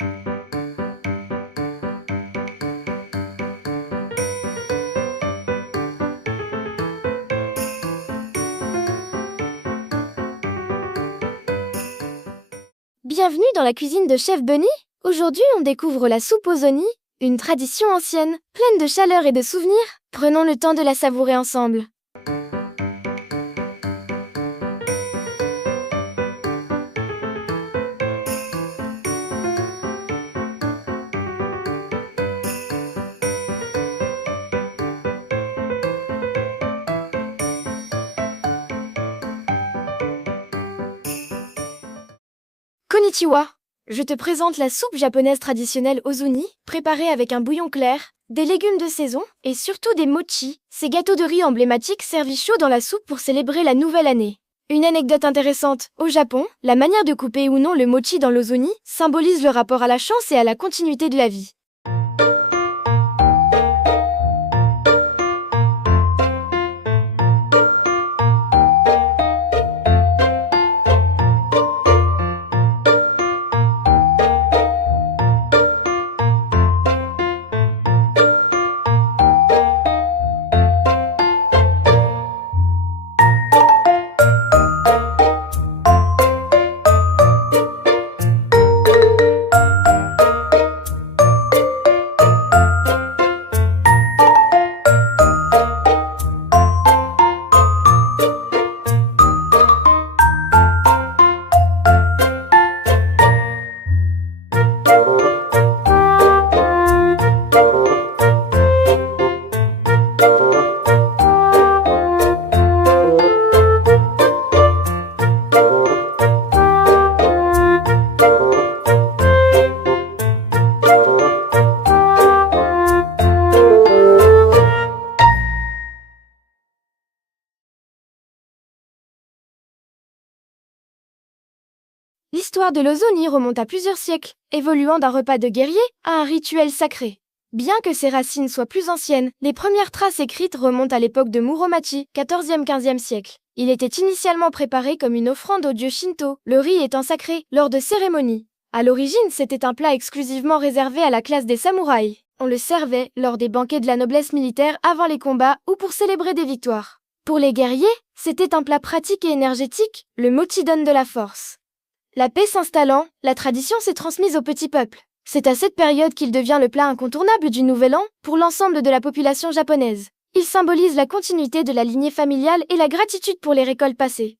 Bienvenue dans la cuisine de Chef Bunny. Aujourd'hui, on découvre la soupe aux oignons, une tradition ancienne, pleine de chaleur et de souvenirs. Prenons le temps de la savourer ensemble. Konnichiwa. Je te présente la soupe japonaise traditionnelle ozuni, préparée avec un bouillon clair, des légumes de saison et surtout des mochi, ces gâteaux de riz emblématiques servis chauds dans la soupe pour célébrer la nouvelle année. Une anecdote intéressante, au Japon, la manière de couper ou non le mochi dans l'ozuni symbolise le rapport à la chance et à la continuité de la vie. L'histoire de l'ozoni remonte à plusieurs siècles, évoluant d'un repas de guerrier à un rituel sacré. Bien que ses racines soient plus anciennes, les premières traces écrites remontent à l'époque de Muromachi, 14e-15e siècle. Il était initialement préparé comme une offrande au dieu Shinto, le riz étant sacré lors de cérémonies. À l'origine, c'était un plat exclusivement réservé à la classe des samouraïs. On le servait lors des banquets de la noblesse militaire avant les combats ou pour célébrer des victoires. Pour les guerriers, c'était un plat pratique et énergétique, le mochi donne de la force. La paix s'installant, la tradition s'est transmise au petit peuple. C'est à cette période qu'il devient le plat incontournable du Nouvel An pour l'ensemble de la population japonaise. Il symbolise la continuité de la lignée familiale et la gratitude pour les récoltes passées.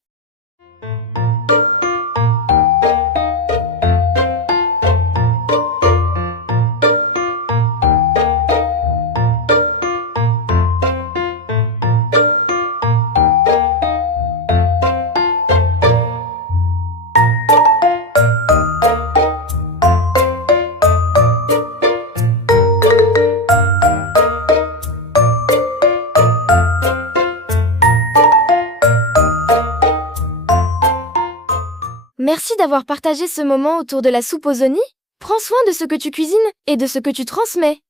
Merci d'avoir partagé ce moment autour de la soupe aux oignons. Prends soin de ce que tu cuisines et de ce que tu transmets.